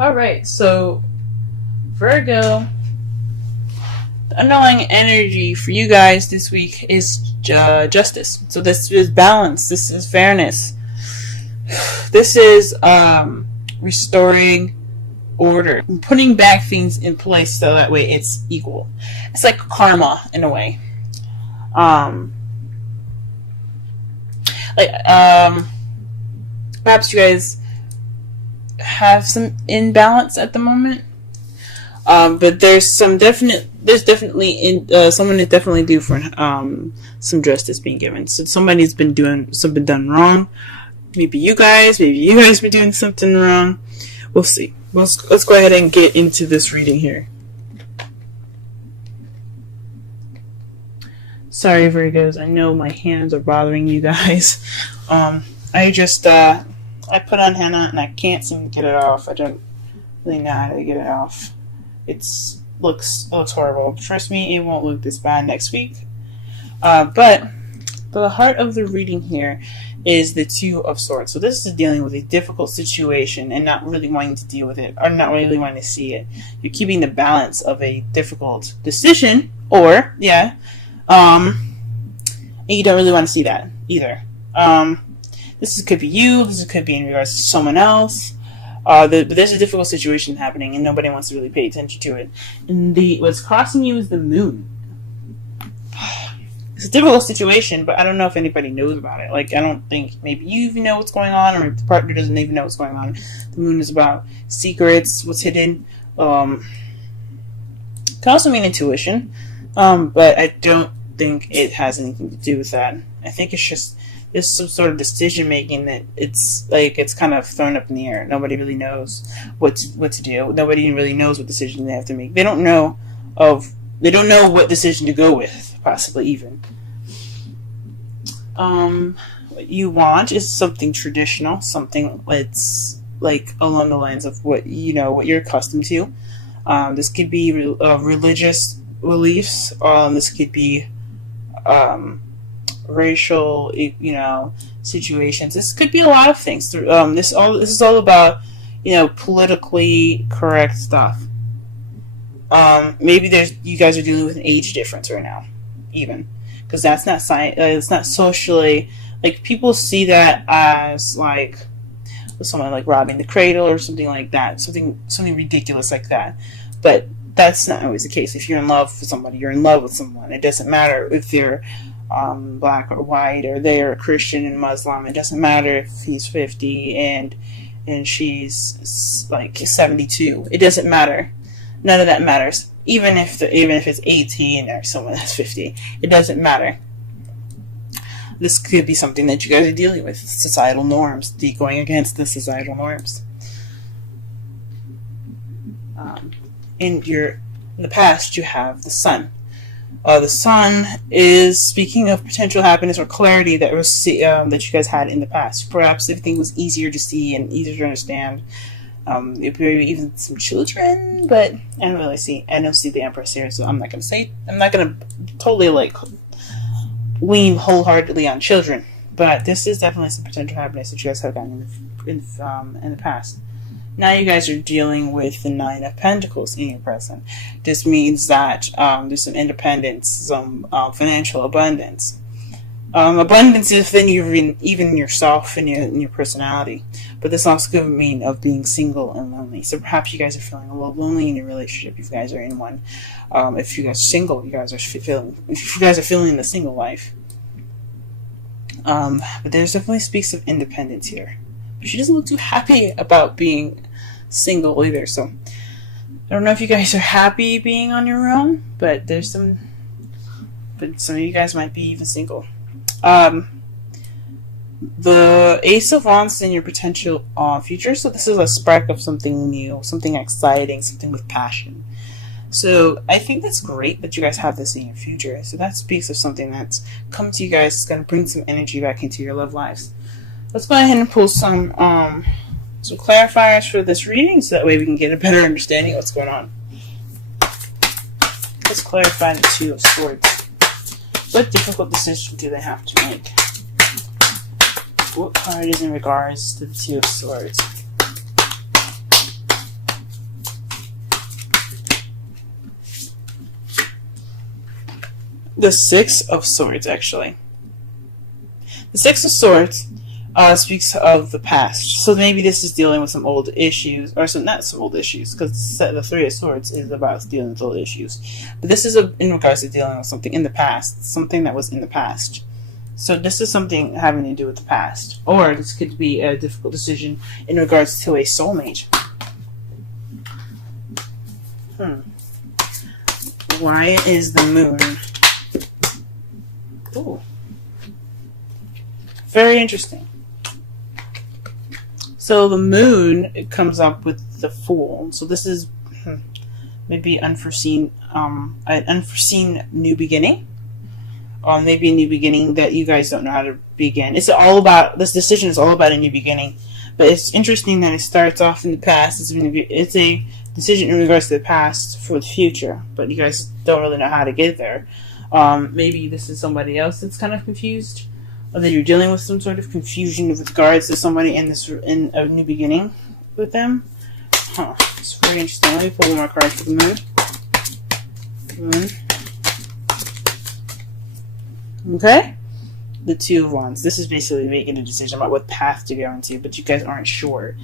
Alright, so Virgo, the underlying energy for you guys this week is justice. So this is balance. This is fairness. This is restoring order, putting back things in place so that way it's equal. It's like karma in a way. Perhaps you guys have some imbalance at the moment. But there's definitely someone is definitely due for some justice being given. So somebody's been doing something done wrong. Maybe you guys been doing something wrong. We'll see. Let's go ahead and get into this reading here. Sorry, Virgos. I know my hands are bothering you guys. I put on henna and I can't seem to get it off. I don't really know how to get it off. It looks horrible. Trust me, it won't look this bad next week. But the heart of the reading here is the Two of Swords. So this is dealing with a difficult situation and not really wanting to deal with it, or not really wanting to see it. You're keeping the balance of a difficult decision, and you don't really want to see that either. This could be you. This could be in regards to someone else. But there's a difficult situation happening, and nobody wants to really pay attention to it. And what's crossing you is the moon. It's a difficult situation, but I don't know if anybody knows about it. Like, I don't think maybe you even know what's going on, or if the partner doesn't even know what's going on. The moon is about secrets, what's hidden. Can also mean intuition, but I don't think it has anything to do with that. I think it's just there's some sort of decision making that it's kind of thrown up in the air. Nobody really knows what to do. Nobody really knows what decision they have to make. They don't know what decision to go with, possibly even. What you want is something traditional, something that's like along the lines of what you're accustomed to. This could be religious beliefs. This could be racial, situations. This could be a lot of things. This is all about, politically correct stuff. Maybe you guys are dealing with an age difference right now, even, because that's not it's not socially, like, people see that as like someone like robbing the cradle or something like that, something ridiculous like that. But that's not always the case. If you're in love with somebody, you're in love with someone. It doesn't matter if they're black or white, or they're Christian and Muslim. It doesn't matter if he's 50 and she's like 72. It doesn't matter. None of that matters. Even if it's 18 or someone that's 50, it doesn't matter. This could be something that you guys are dealing with, societal norms, going against the societal norms. In the past, you have the Sun. The Sun is speaking of potential happiness or clarity that that you guys had in the past. Perhaps everything was easier to see and easier to understand. Maybe even some children, but I don't see the Empress here, so I'm not gonna totally lean wholeheartedly on children. But this is definitely some potential happiness that you guys have gotten in the past. Now you guys are dealing with the Nine of Pentacles in your present. This means that there's some independence, some financial abundance. Abundance within even yourself and your personality. But this also could mean of being single and lonely. So perhaps you guys are feeling a little lonely in your relationship if you guys are in one. If you guys are single, if you guys are feeling the single life. But there's definitely speaks of independence here. But she doesn't look too happy about being single either. So I don't know if you guys are happy being on your own, but some of you guys might be even single. The Ace of Wands in your potential future. So this is a spark of something new, something exciting, something with passion. So I think that's great that you guys have this in your future. So that speaks of something that's come to you guys. It's going to bring some energy back into your love lives. Let's go ahead and pull some clarifiers for this reading, so that way we can get a better understanding of what's going on. Let's clarify the Two of Swords. What difficult decision do they have to make? What card is in regards to the Two of Swords? The Six of Swords, actually. The Six of Swords speaks of the past. So maybe this is dealing with some old issues, or not some old issues, because the Three of Swords is about dealing with old issues. But this is in regards to dealing with something in the past, something that was in the past. So this is something having to do with the past. Or this could be a difficult decision in regards to a soulmate. Why is the moon? Ooh. Very interesting. So the moon, it comes up with the Fool. So this is maybe an unforeseen new beginning. Maybe a new beginning that you guys don't know how to begin. This decision is all about a new beginning. But it's interesting that it starts off in the past. It's a decision in regards to the past for the future. But you guys don't really know how to get there. Maybe this is somebody else that's kind of confused. Or that you're dealing with some sort of confusion with regards to somebody in a new beginning with them. It's very interesting. Let me pull one more card for the moon. Okay? The Two of Wands. This is basically making a decision about what path to go into, but you guys aren't sure.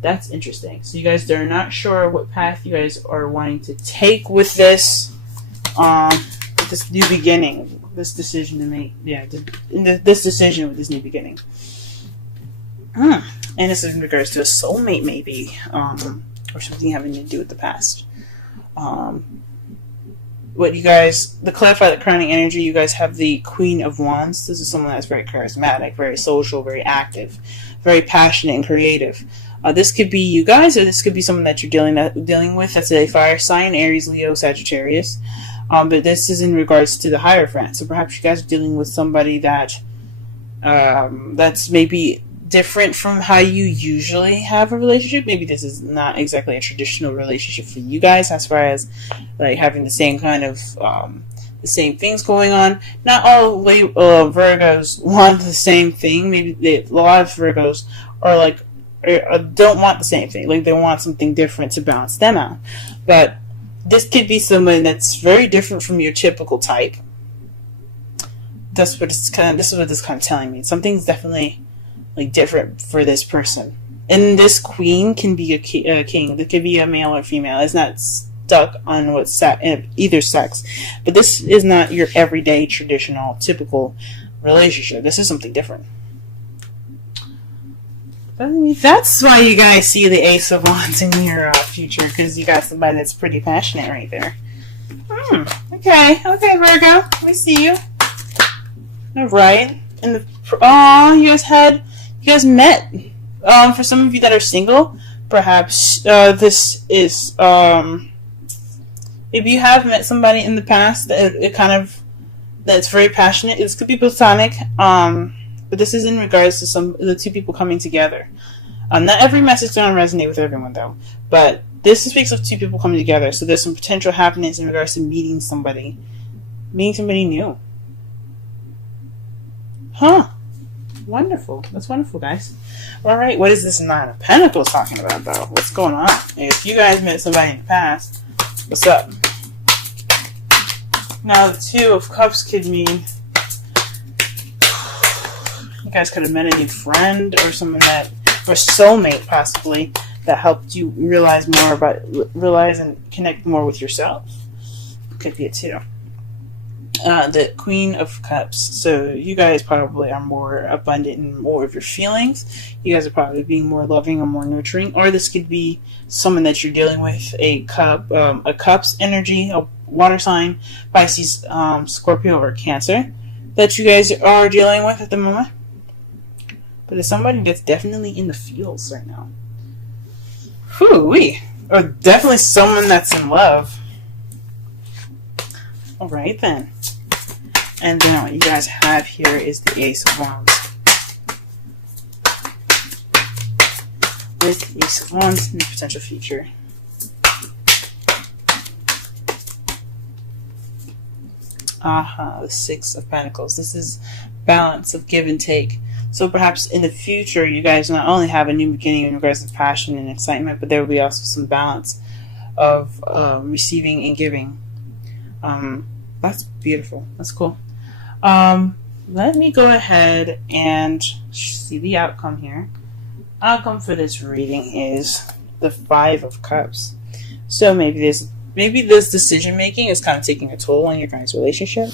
That's interesting. So you guys are not sure what path you guys are wanting to take with this new beginning. This decision to make, this decision with this new beginning. And this is in regards to a soulmate, maybe, or something having to do with the past. To clarify the crowning energy, you guys have the Queen of Wands. This is someone that's very charismatic, very social, very active, very passionate and creative. This could be you guys, or this could be someone that you're dealing with. That's a fire sign, Aries, Leo, Sagittarius. But this is in regards to the Hierophant. So perhaps you guys are dealing with somebody that that's maybe different from how you usually have a relationship. Maybe this is not exactly a traditional relationship for you guys, as far as like having the same kind of the same things going on. Not all Virgos want the same thing. Maybe a lot of Virgos are like don't want the same thing. Like they want something different to balance them out. But this could be someone that's very different from your typical type. This is what this kind of telling me. Something's definitely like different for this person. And this queen can be a king. It could be a male or female. It's not stuck on either sex. But this is not your everyday, traditional, typical relationship. This is something different. That's why you guys see the Ace of Wands in your future, because you got somebody that's pretty passionate right there. Okay, Virgo, we see you. All right, and you guys met. For some of you that are single, perhaps this is if you have met somebody in the past that's very passionate. This could be platonic. But this is in regards to the two people coming together. Not every message is going to resonate with everyone, though. But this speaks of two people coming together. So there's some potential happiness in regards to meeting somebody new. Wonderful. That's wonderful, guys. All right, what is this Nine of Pentacles talking about, though? What's going on? If you guys met somebody in the past, what's up? Now, the Two of Cups could mean you guys could have met a new friend or someone or soulmate possibly that helped you realize and connect more with yourself. Could be it too. The Queen of Cups. So you guys probably are more abundant in more of your feelings. You guys are probably being more loving or more nurturing. Or this could be someone that you're dealing with, a Cups energy, a water sign, Pisces, Scorpio, or Cancer that you guys are dealing with at the moment. But it's somebody that's definitely in the feels right now. Whoo-wee. Or definitely someone that's in love. Alright then. And then what you guys have here is the Ace of Wands. With the Ace of Wands in the potential future. The Six of Pentacles. This is balance of give and take. So perhaps in the future, you guys not only have a new beginning in regards to passion and excitement, but there will be also some balance of receiving and giving. That's beautiful. That's cool. Let me go ahead and see the outcome here. Outcome for this reading is the Five of Cups. So maybe this decision making is kind of taking a toll on your guys' relationship.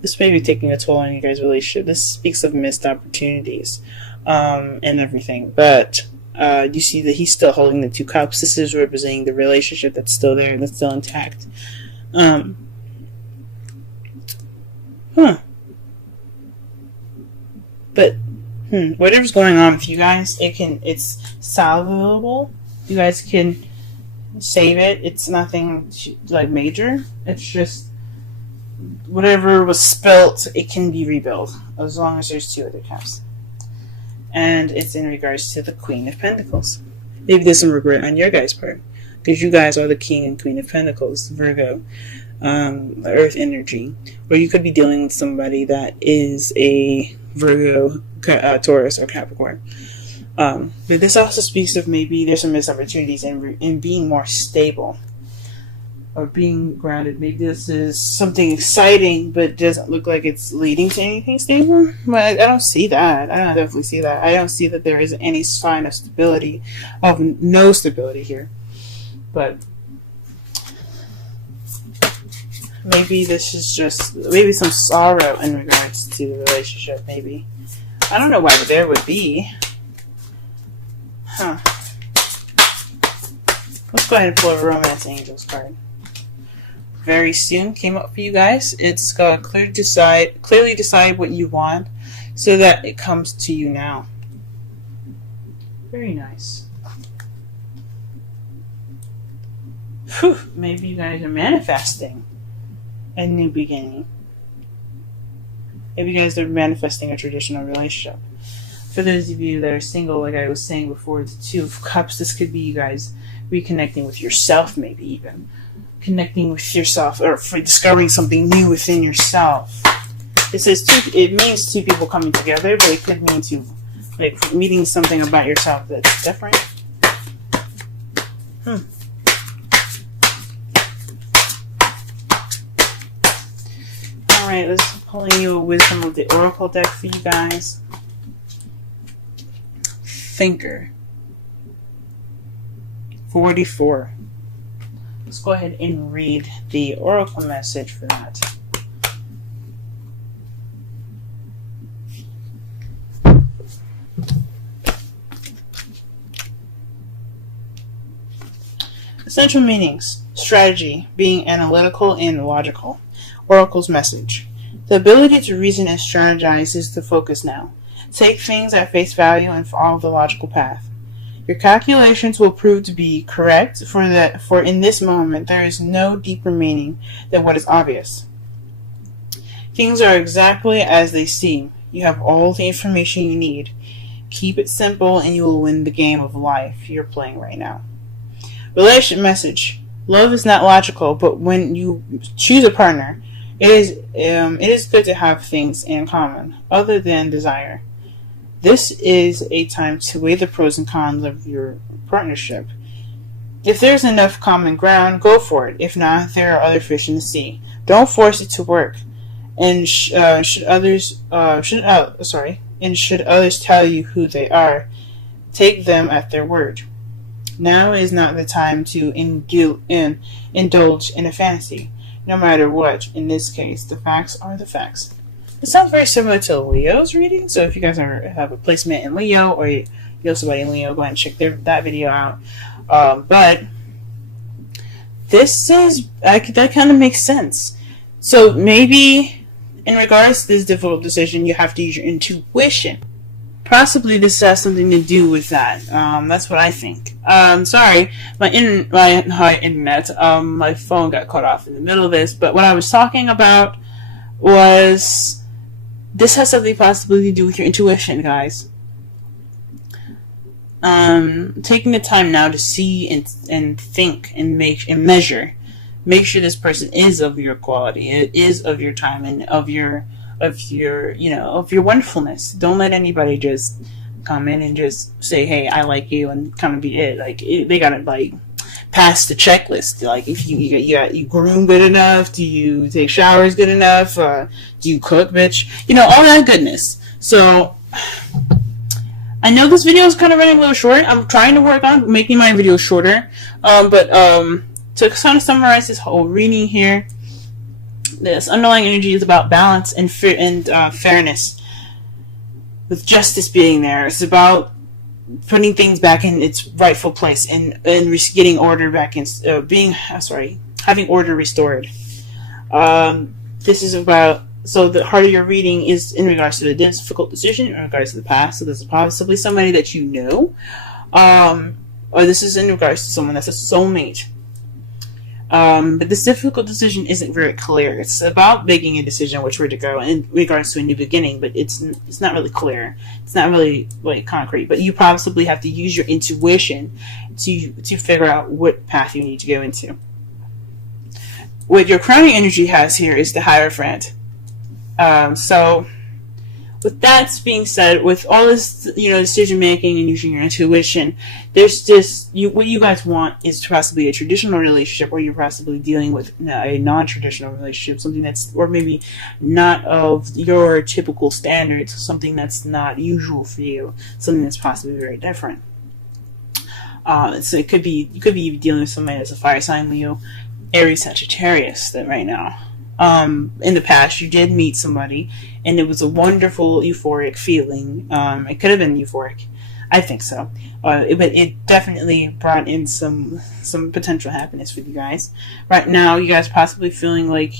This may be taking a toll on you guys' relationship. This speaks of missed opportunities and everything. But you see that he's still holding the Two Cups. This is representing the relationship that's still there, that's still intact. But whatever's going on with you guys, it's salvageable. You guys can save it. It's nothing like major. It's just whatever was spilt, it can be rebuilt as long as there's two other cups. And it's in regards to the Queen of Pentacles. Maybe there's some regret on your guys' part, because you guys are the King and Queen of Pentacles, Virgo, the Earth energy. Or you could be dealing with somebody that is a Virgo, Taurus, or Capricorn. But this also speaks of maybe there's some missed opportunities in being more stable or being grounded. Maybe this is something exciting, but doesn't look like it's leading to anything stable. But I don't see that. I don't definitely see that. I don't see that there is any sign of stability, of no stability here. But maybe this is just maybe some sorrow in regards to the relationship. Maybe I don't know why there would be. Let's go ahead and pull a Romance Angels card. Very soon came up for you guys. It's clearly decide what you want so that it comes to you now. Very nice. Whew, maybe you guys are manifesting a new beginning. Maybe you guys are manifesting a traditional relationship. For those of you that are single, like I was saying before, the Two of Cups, this could be you guys reconnecting with yourself, maybe even connecting with yourself, or for discovering something new within yourself. It says it means two people coming together, but it could mean like meeting something about yourself that's different. Alright, let's pulling you a Wisdom of the Oracle deck for you guys. Thinker. 44. Let's go ahead and read the Oracle message for that. Essential meanings. Strategy. Being analytical and logical. Oracle's message. The ability to reason and strategize is the focus now. Take things at face value and follow the logical path. Your calculations will prove to be correct, for in this moment there is no deeper meaning than what is obvious. Things are exactly as they seem. You have all the information you need. Keep it simple and you will win the game of life you're playing right now. Relationship message. Love is not logical, but when you choose a partner, it is good to have things in common other than desire. This is a time to weigh the pros and cons of your partnership. If there's enough common ground, go for it. If not, there are other fish in the sea. Don't force it to work. And should others tell you who they are, take them at their word. Now is not the time to indulge in a fantasy. No matter what, in this case, the facts are the facts. It sounds very similar to Leo's reading, so if you guys have a placement in Leo, or you know somebody in Leo, go ahead and check that video out. But this is, that kind of makes sense. So maybe in regards to this difficult decision, you have to use your intuition. Possibly this has something to do with that. That's what I think. Sorry, my internet, my phone got cut off in the middle of this, but what I was talking about was this has something possibly to do with your intuition, guys. Taking the time now to see and think and measure. Make sure this person is of your quality. It is of your time and of your wonderfulness. Don't let anybody just come in and just say, "Hey, I like you," and kind of be it. Like they gotta pass the checklist. Like if you groom good enough, do you take showers good enough, do you cook, bitch, all that goodness. So I know this video is kind of running a little short. I'm trying to work on making my video shorter, but to kind of summarize this whole reading here, this underlying energy is about balance and fairness, with justice being there. It's about putting things back in its rightful place and getting order back in, having order restored. This is about, so the heart of your reading is in regards to the difficult decision, in regards to the past. So this is possibly somebody that you know, or this is in regards to someone that's a soulmate. But this difficult decision isn't very clear. It's about making a decision which way to go in regards to a new beginning, but it's not really clear. It's not really like concrete. But you possibly have to use your intuition to figure out what path you need to go into. What your crowning energy has here is the Hierophant. So with that being said, with all this, decision making and using your intuition, there's just what you guys want is possibly a traditional relationship, or you're possibly dealing with a non-traditional relationship, something that's, or maybe not of your typical standards, something that's not usual for you, something that's possibly very different. So you could be dealing with somebody that's a fire sign, Leo, Aries, Sagittarius, that right now. In the past, you did meet somebody, and it was a wonderful, euphoric feeling. It could have been euphoric. I think so. But it definitely brought in some potential happiness for you guys. Right now, you guys possibly feeling like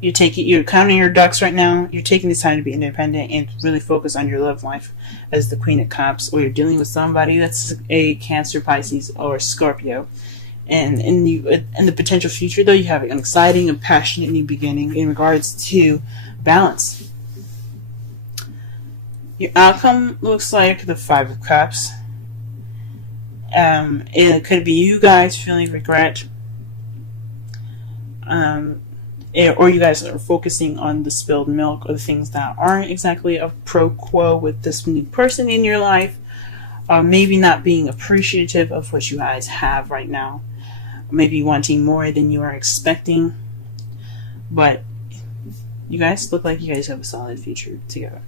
you're counting your ducks right now. You're taking this time to be independent and really focus on your love life as the Queen of Cups, or you're dealing with somebody that's a Cancer, Pisces, or Scorpio. And in the potential future, though, you have an exciting and passionate new beginning in regards to balance. Your outcome looks like the Five of Cups. It could be you guys feeling regret, or you guys are focusing on the spilled milk, or the things that aren't exactly a pro quo with this new person in your life. Maybe not being appreciative of what you guys have right now. Maybe wanting more than you are expecting. But you guys look like you guys have a solid future together.